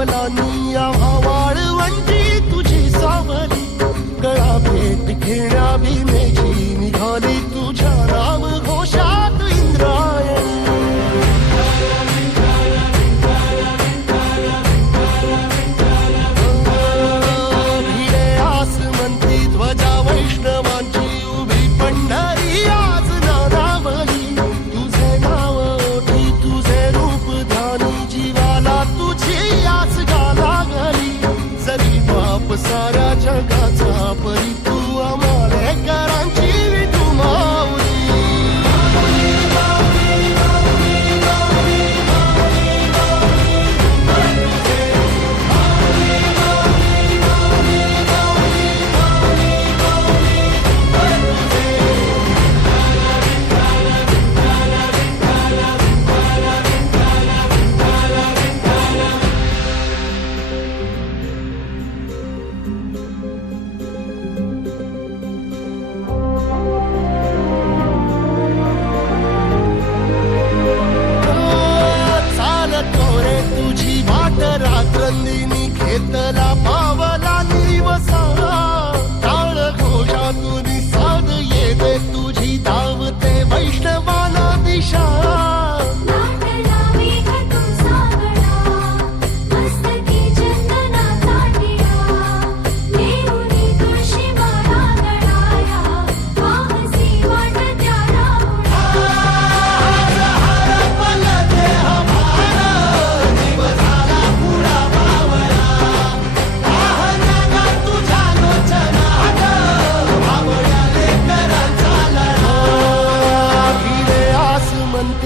पावलानिया भावाळ वंटी तुझी सावली. गळा भेट घेण्या भी भीमेची निघाली तुझ्या बाप साऱ्या जगाचा परिपूर्ण తల్లి నీకే తల